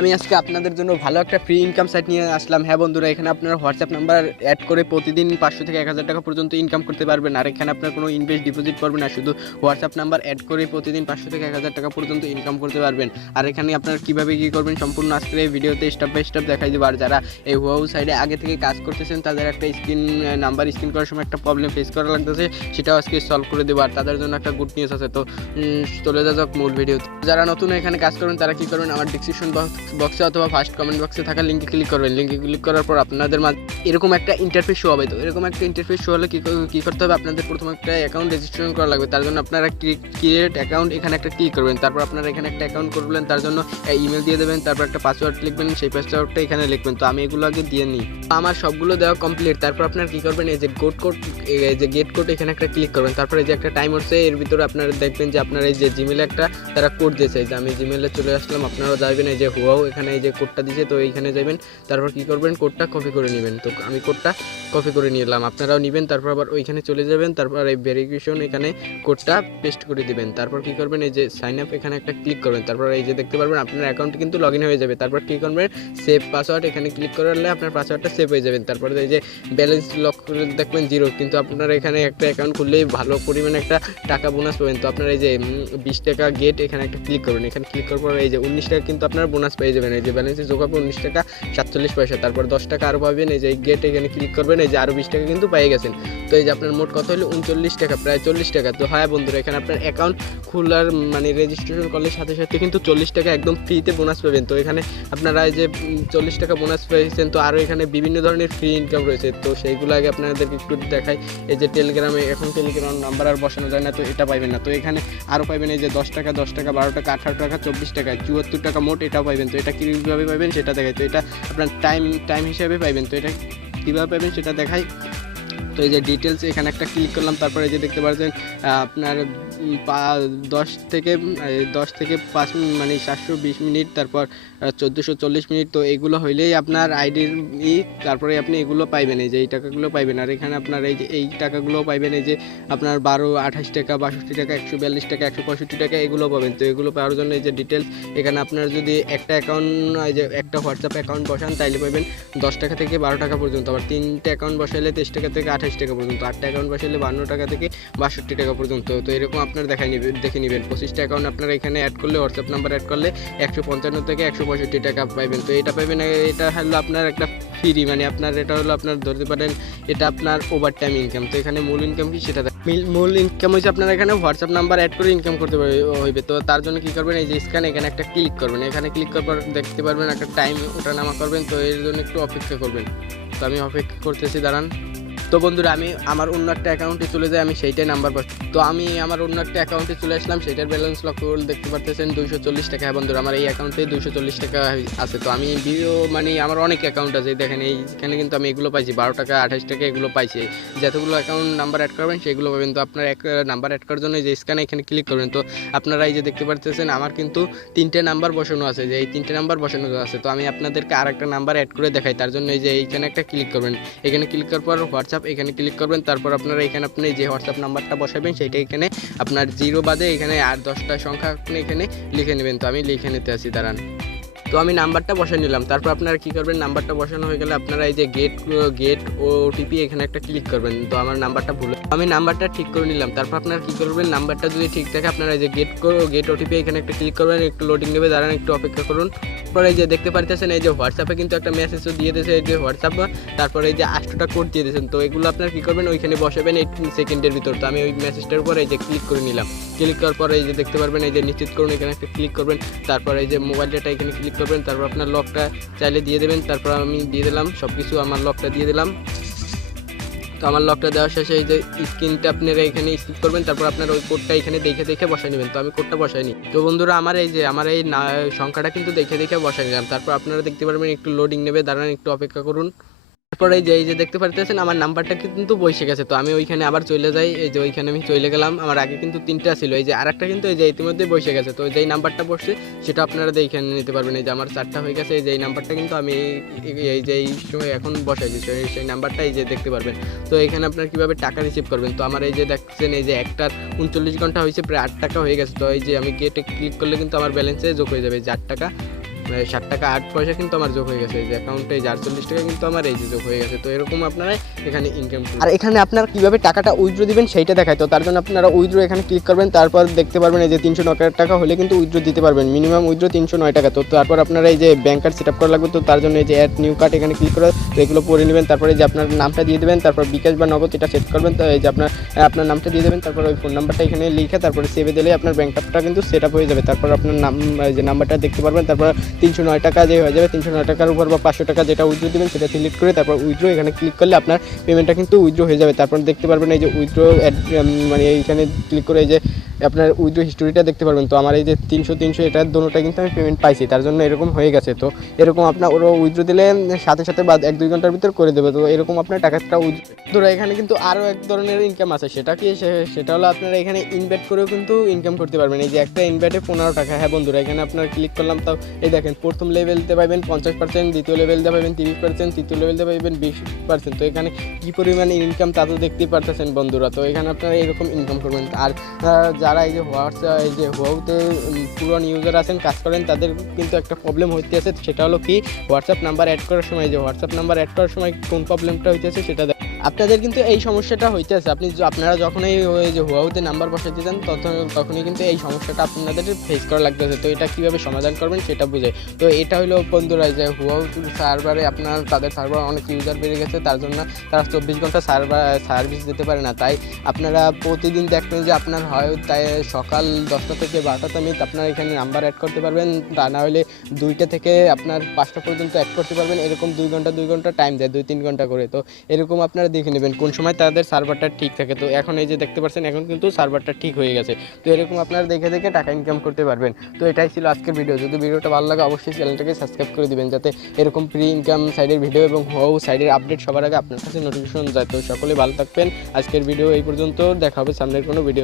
আমি আজকে আপনাদের জন্য ভালো একটা ফ্রি ইনকাম সাইট নিয়ে আসলাম। হ্যাঁ বন্ধুরা, এখানে আপনার হোয়াটসঅ্যাপ নাম্বার অ্যাড করে প্রতিদিন পাঁচশো থেকে এক হাজার টাকা পর্যন্ত ইনকাম করতে পারবেন। আর এখানে আপনার কোনো ইনভেস্ট ডিপোজিট করবেন না, শুধু হোয়াটসঅ্যাপ নাম্বার অ্যাড করে প্রতিদিন পাঁচশো থেকে এক হাজার টাকা পর্যন্ত ইনকাম করতে পারবেন। আর এখানে আপনার কীভাবে কী করবেন সম্পূর্ণ আজকের এই ভিডিওতে স্টেপ বাই স্টেপ দেখাই দেবো। আর যারা এই হুয়াউ সাইডে আগে থেকে কাজ করতেছেন, তাদের একটা স্ক্রিন নাম্বার স্ক্রিন করার সময় একটা প্রবলেম ফেস করা লাগতেছে, সেটাও আজকে সলভ করে দেবো। আর তাদের জন্য একটা গুড নিউজ আছে। তো চলে যাক মূল ভিডিও যারা নতুন এখানে কাজ করবেন তারা কী করবেন? আমার ডিসক্রিপশন বক্সে অথবা ফার্স্ট কমেন্ট বক্সে থাকা লিঙ্কে ক্লিক করবেন। লিঙ্কে ক্লিক করার পর আপনাদের এরকম একটা ইন্টারফেস শো হবে তো। এরকম একটা ইন্টারফেস শো হলে কী কর- কী করতে হবে? আপনাদের প্রথমে একটা অ্যাকাউন্ট রেজিস্ট্রেশন করা লাগবে। তার জন্য আপনারা ক্রিয়েট অ্যাকাউন্ট এখানে একটা ক্লিক করবেন। তারপর আপনারা এখানে একটা অ্যাকাউন্ট করবেন। তার জন্য ইমেল দিয়ে দেবেন। তারপর একটা পাসওয়ার্ড লিখবেন। সেই পাসওয়ার্ডটা এখানে লিখবেন। তো আমি এগুলো আগে দিয়ে নিই। আমার সবগুলো দেওয়া কমপ্লিট তারপর আপনার কি করবেন? এই যে গোট কোড এই যে গেট কোড এখানে একটা ক্লিক করবেন। তারপরে যে একটা টাইম হচ্ছে এর ভিতরে আপনারা দেখবেন যে আপনার এই যে জিমেলে একটা, তারা কোড দিয়েছে। যে আমি জিমেলে চলে আসলাম। আপনারাও যাবেন এই যে হুয়াও এখানে এই যে কোডটা দিয়েছে, তো এইখানে যাবেন তারপর কি করবেন কোডটা কপি করে নেবেন। তো আমি কোডটা কপি করে নিলাম। আপনারাও নেবেন, তারপর আবার ওইখানে চলে যাবেন, তারপর এই ভেরিফিকেশন এখানে কোডটা পেস্ট করে দিবেন। তারপর কি করবেন, এই যে সাইন আপ এখানে একটা ক্লিক করবেন। তারপর এই যে দেখতে পারবেন, আপনার অ্যাকাউন্ট কিন্তু লগ হয়ে যাবে। তারপর কি করবেন সেভ পাসওয়ার্ড এখানে ক্লিক করলে আপনার পাসওয়ার্ডটা সেভ হয়ে যাবেন তারপরে এই যে ব্যালেন্স লক করে দেখবেন জিরো কিন্তু আপনারা এখানে একটা অ্যাকাউন্ট খুললেই ভালো পরিমাণে একটা টাকা বোনাস পাবেন। তো আপনার এই যে বিশ টাকা গেট এখানে একটা ক্লিক করবেন। এখানে ক্লিক করার পর এই যে উনিশ টাকা কিন্তু আপনার বোনাস পেয়ে যাবেন। এই যে ব্যালেন্সে যোগ হবে উনিশ টাকা সাতচল্লিশ পয়সা। তারপর দশ টাকা আরও পাবেন। এই যে গেট এখানে ক্লিক করবেন, এই যে আরও বিশ টাকা কিন্তু পেয়ে গেছেন। তো এই যে আপনার মোট কত হলো উনচল্লিশ টাকা, প্রায় চল্লিশ টাকা। তো হ্যাঁ বন্ধুরা, এখানে আপনার অ্যাকাউন্ট খোলার মানে রেজিস্ট্রেশন করলে সাথে সাথে কিন্তু চল্লিশ টাকা একদম ফ্রিতে বোনাস পাবেন। তো এখানে আপনারা এই যে চল্লিশ টাকা বোনাস পেয়েছেন, তো আরও এখানে বিভিন্ন ধরনের ফ্রি ইনকাম রয়েছে। তো সেইগুলো আগে আপনাদেরকে একটু দেখাই। এই যে টেলিগ্রামে এখন টেলিগ্রাম নাম্বার আর বসানো যায় না, তো এটা পাইবেন না। তো এখানে আরও পাইবেন এই যে দশ টাকা দশ টাকা, বারো টাকা, আঠারো টাকা, চব্বিশ টাকা, চুয়াত্তর টাকা মোট এটাও পাইবেন। তো এটা কীভাবে পাবেন সেটা দেখাই। তো এটা আপনার টাইম টাইম হিসাবে পাইবেন। তো এটা কীভাবে পাবেন সেটা দেখাই। তো এই যে ডিটেলস এখানে একটা ক্লিক করলাম, তারপরে যে দেখতে পাচ্ছেন আপনার দশ থেকে দশ থেকে পাঁচ মানে সাতশো বিশ মিনিট, তারপর চোদ্দোশো চল্লিশ মিনিট, তো এগুলো হইলেই আপনার আইডির ই, তারপরে আপনি এগুলো পাইবেন, এই যে এই টাকাগুলো পাইবেন। আর এখানে আপনার এই যে, এই টাকাগুলো পাইবেন, এই যে আপনার বারো, আঠাশ টাকা, বাষট্টি টাকা, একশো বিয়াল্লিশ টাকা, একশো পঁয়ষট্টি টাকা, এগুলো পাবেন। তো এগুলো পাওয়ার জন্য এই যে ডিটেলস এখানে আপনার যদি একটা অ্যাকাউন্ট যে একটা হোয়াটসঅ্যাপ অ্যাকাউন্ট বসান, তাইলে পাবেন দশ টাকা থেকে বারো টাকা পর্যন্ত। আবার তিনটে অ্যাকাউন্ট বসাইলে তেইশ টাকা থেকে টাকা পর্যন্ত আটটা অ্যাকাউন্ট বসাইলে বান্ন টাকা থেকে বাষট্টি টাকা পর্যন্ত। তো এরকম আপনার দেখাই নেবেন দেখে নেবেন। পঁচিশটা অ্যাকাউন্ট আপনারা এখানে অ্যাড করলে হোয়াটসঅ্যাপ নাম্বার অ্যাড করলে একশো পঞ্চান্ন থেকে একশো পঁয়ষট্টি টাকা পাইবেন। তো এটা পাইবেন, এটা হলো আপনার একটা ফ্রি মানে আপনার এটা হলো আপনার ধরতে পারেন, এটা আপনার ওভার টাইম ইনকাম তো এখানে মূল ইনকাম কি সেটা মূল ইনকাম হচ্ছে আপনারা এখানে হোয়াটসঅ্যাপ নাম্বার অ্যাড করে ইনকাম করতে হইবে। তো তার জন্য কি করবেন, এই যে স্ক্যান এখানে একটা ক্লিক করবেন। এখানে ক্লিক করার দেখতে পারবেন একটা টাইম ওঠা নামা করবেন। তো এর জন্য একটু অপেক্ষা করবেন। তো আমি অপেক্ষা করতেছি, দাঁড়ান। তো বন্ধুরা, আমি আমার অন্য একটা অ্যাকাউন্টে চলে যাই, আমি সেইটাই নাম্বার পাচ্ছি। তো আমি আমার অন্য একটা অ্যাকাউন্টে চলে আসলাম, সেটার ব্যালেন্স লক্ষ্য করলে দেখতে পারতেছেন দুইশো চল্লিশ টাকা। হ্যাঁ বন্ধুরা, আমার এই অ্যাকাউন্টে দুইশো চল্লিশ টাকা আছে। তো আমি ভিডিও মানে আমার অনেক অ্যাকাউন্ট আছে দেখেন এইখানে কিন্তু আমি এগুলো পাইছি, বারো টাকা, আঠাশ টাকা এগুলো পাইছি। যতগুলো অ্যাকাউন্ট নাম্বার অ্যাড করবেন, সেগুলো পাবেন। তো আপনার এক নাম্বার অ্যাড করার জন্য যে স্ক্যানে এখানে ক্লিক করবেন তো আপনারা এই যে দেখতে পারতেছেন, আমার কিন্তু তিনটে নাম্বার বসানো আছে, যে এই তিনটে নাম্বার বসানো আছে। তো আমি আপনাদেরকে আর একটা নাম্বার অ্যাড করে দেখাই, তার জন্য এই যে এইখানে একটা ক্লিক করবেন। এখানে ক্লিক করার পর হোয়াটসঅ্যাপ এখানে ক্লিক করবেন, তারপর আপনারা এখানে আপনি যে হোয়াটসঅ্যাপ নাম্বারটা বসাবেন সেটা এখানে আপনার জিরো বাদে এখানে আর দশটা সংখ্যা আপনি এখানে লিখে নেবেন। তো আমি লিখে নিতে আসি দাঁড়ান। তো আমি নাম্বারটা বসে নিলাম তারপর আপনারা কি করবেন নাম্বারটা বসানো হয়ে গেলে আপনারা এই যে গেট গেট ও টিপি এখানে একটা ক্লিক করবেন তো আমার নাম্বারটা ভুল আমি নাম্বারটা ঠিক করে নিলাম তারপর আপনারা কি করবেন নাম্বারটা যদি ঠিক থাকে আপনারা এই যে গেট গেট ওটিপি এখানে একটা ক্লিক করবেন একটু লোডিং নেবে দাঁড়ান একটু অপেক্ষা করুন তারপরে এই যে দেখতে পারতেছেন এই যে হোয়াটসঅ্যাপে কিন্তু একটা মেসেজও দিয়ে দিয়েছে এই যে হোয়াটসঅ্যাপ তারপরে এই যে আটটা কোড দিয়ে দিয়েছেন তো এগুলো আপনার কি করবেন ওইখানে বসাবেন এই সেকেন্ডের ভিতর তো আমি ওই মেসেজটার উপর এই যে ক্লিক করে নিলাম ক্লিক করার পরে এই যে দেখতে পারবেন এই যে নিশ্চিত করুন এখানে একটা ক্লিক করবেন তারপরে এই যে মোবাইল ডেটা এখানে ক্লিক করবেন, তারপর আপনার লকটা চাইলে দিয়ে দেবেন, তারপর আমি দিয়ে দিলাম সব কিছু আমার লকটা দিয়ে দিলাম। তো আমার লকটা দেওয়ার শেষে এই যে স্ক্রিনটা আপনারা এখানে স্কিপ করবেন, তারপর আপনার ওই কোডটা এখানে দেখে দেখে বসাই নেবেন। তো আমি কোডটা বসাইনি। তো বন্ধুরা, আমার এই যে, আমার এই সংখ্যাটা কিন্তু দেখে দেখে বসাই নিলাম। তারপর আপনারা দেখতে পারবেন একটু লোডিং নেবে, দাঁড়ান, একটু অপেক্ষা করুন। তারপরে যে এই যে দেখতে পারতেছেন আমার নাম্বারটা কিন্তু বসে গেছে তো আমি ওইখানে আবার চলে যাই এই যে ওইখানে আমি চলে গেলাম আমার আগে কিন্তু তিনটা ছিল এই যে আরেকটা কিন্তু এই যে ইতিমধ্যে বসে গেছে তো যেই নাম্বারটা বসছে সেটা আপনারা দেখে নিতে পারবেন এই যে আমার চারটা হয়ে গেছে এই যে এই নাম্বারটা কিন্তু আমি এই- যে এই সময় এখন বসাইছি সেই- সেই নাম্বারটা এই যে দেখতে পারবেন তো এখানে আপনার কীভাবে টাকা রিসিভ করবেন তো আমার এই যে দেখছেন এই যে একটার উনচল্লিশ ঘণ্টা হয়েছে প্রায় আট টাকা হয়ে গেছে তো এই যে আমি গেটে ক্লিক করলে কিন্তু আমার ব্যালেন্সে যোগ হয়ে যাবে যে আট টাকা ষাট টাকা আট পয়সা কিন্তু আমার যোগ হয়ে গেছে। এই যে অ্যাকাউন্টে যে আটচল্লিশ টাকা কিন্তু আমার এই যে যোগ হয়ে গেছে। তো এরকম আপনারা এখানে ইনকাম আর এখানে আপনারা কীভাবে টাকাটা উইথড্র দিবেন সেইটা দেখায় তো তার জন্য আপনারা উইথড্র এখানে ক্লিক করবেন, তারপর দেখতে পারবেন এই যে তিনশো নয় টাকা হলে কিন্তু উইথড্র দিতে পারবেন। মিনিমাম উইথড্র তিনশো নয় টাকা। তো তারপর আপনারা এই যে ব্যাংক কার্ড সেট আপ করা লাগবে, তো তার জন্য এই যে অ্যাড নিউ কার্ড এখানে ক্লিক করে, তো এগুলো পরে নেবেন। তারপরে যে আপনার নামটা দিয়ে দেবেন, তারপর বিকাশ বা নগদ এটা সেট করবেন। তো এই যে আপনার আপনার নামটা দিয়ে দেবেন, তারপর ওই ফোন নাম্বারটা এখানে লিখে তারপরে সেভে দিলে আপনার ব্যাঙ্ক অ্যাপটা কিন্তু সেট আপ হয়ে যাবে। তারপর আপনার নাম যে নাম্বারটা দেখতে পারবেন, তারপর তিনশো নয় টাকা যে হয়ে যাবে, তিনশো নয় টাকার উপর বা পাঁচশো টাকা যেটা উইথড্রো দেবেন, সেটা সিলেক্ট করে তারপর উইথড্রো এখানে ক্লিক করলে আপনার পেমেন্টটা কিন্তু উইথড্রো হয়ে যাবে। তারপর দেখতে পারবেন, এই যে উইথড্রো মানে এইখানে ক্লিক করে এই যে আপনার উইথড্র হিস্টোরিটা দেখতে পারবেন। তো আমার এই যে তিনশো তিনশো এটার দোনোটা কিন্তু আমি পেমেন্ট পাইছি। তার জন্য এরকম হয়ে গেছে। তো এরকম আপনার ওরা উইথড্র দিলে সাথে সাথে বা এক, দুই ঘণ্টার ভিতর করে দেবে। তো এরকম আপনার টাকাটা ধরো এখানে কিন্তু আরও এক ধরনের ইনকাম আছে। সেটা কি সেটা হলো আপনারা এখানে ইনভেস্ট করেও কিন্তু ইনকাম করতে পারবেন। এই যে একটা ইনভেস্টে পনেরো টাকা। হ্যাঁ বন্ধুরা, এখানে আপনার ক্লিক করলাম তাও এই দেখেন, প্রথম লেভেলতে পাবেন পঞ্চাশ পার্সেন্ট দ্বিতীয় লেভেলতে পাবেন তিরিশ পার্সেন্ট তৃতীয় লেভেলতে পাবেন বিশ পার্সেন্ট তো এখানে কী পরিমাণে ইনকাম তা তো দেখতেই পারতেছেন বন্ধুরা। তো এখানে আপনারা এরকম ইনকাম করবেন। আর যারা এই যে হোয়াটসঅ্যাপ এই যে হুয়াউতে পুরো ইউজার আছেন, কাজ করেন, তাদের কিন্তু একটা প্রবলেম হইতেছে। সেটা হলো কি হোয়াটসঅ্যাপ নাম্বার অ্যাড করার সময় যে হোয়াটসঅ্যাপ নাম্বার অ্যাড করার সময় কোন প্রবলেমটা হইতেছে, সেটা আপনাদের কিন্তু এই সমস্যাটা হইতেছে। আপনি আপনারা যখনই ওই যে হুয়াউতে নাম্বার বসাইতে চান তখন তখনই কিন্তু এই সমস্যাটা আপনাদের ফেস করা লাগতেছে। তো এটা কীভাবে সমাধান করবেন সেটা বুঝে। তো এটা হলো বন্ধুরা যে হুয়াউ সার্ভারে আপনার তাদের সার্ভার অনেক ইউজার বেড়ে গেছে, তার জন্য তারা চব্বিশ ঘণ্টা সার্ভার সার্ভিস দিতে পারে না। তাই আপনারা প্রতিদিন দেখবেন যে আপনার হয় তাই সকাল দশটা থেকে বারোটা মিনিট আপনার এখানে নাম্বার অ্যাড করতে পারবেন। তা না হলে দুইটা থেকে আপনার পাঁচটা পর্যন্ত অ্যাড করতে পারবেন। এরকম দুই ঘণ্টা দুই ঘণ্টা টাইম দেয় দুই তিন ঘণ্টা করে। তো এরকম আপনারা দেখে নেবেন কোন সময় তাদের সার্ভারটা ঠিক থাকে। তো এখন এই যে দেখতে পাচ্ছেন, এখন কিন্তু সার্ভারটা ঠিক হয়ে গেছে। তো এরকম আপনারা দেখে দেখে টাকা ইনকাম করতে পারবেন। তো এটাই ছিল আজকের ভিডিও যদি ভিডিওটা ভালো লাগে, অবশ্যই চ্যানেলটাকে সাবস্ক্রাইব করে দেবেন, যাতে এরকম প্রি ইনকাম সাইডের ভিডিও এবং হও সাইডের আপডেট সবার আগে আপনার কাছে নোটিফিকেশন যায়। তো সকলে ভালো থাকবেন। আজকের ভিডিও এই পর্যন্ত। দেখা হবে সামনের কোনো ভিডিও